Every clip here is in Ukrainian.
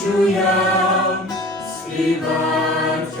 Чуя я співати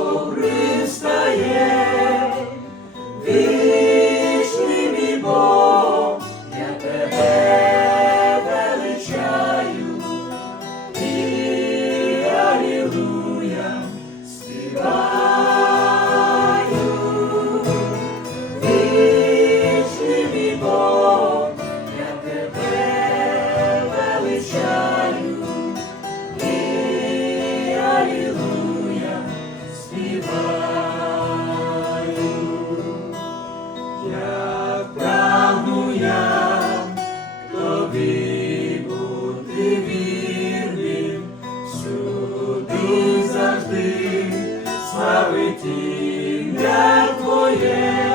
і завжди славить ім'я Твоє.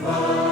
divine.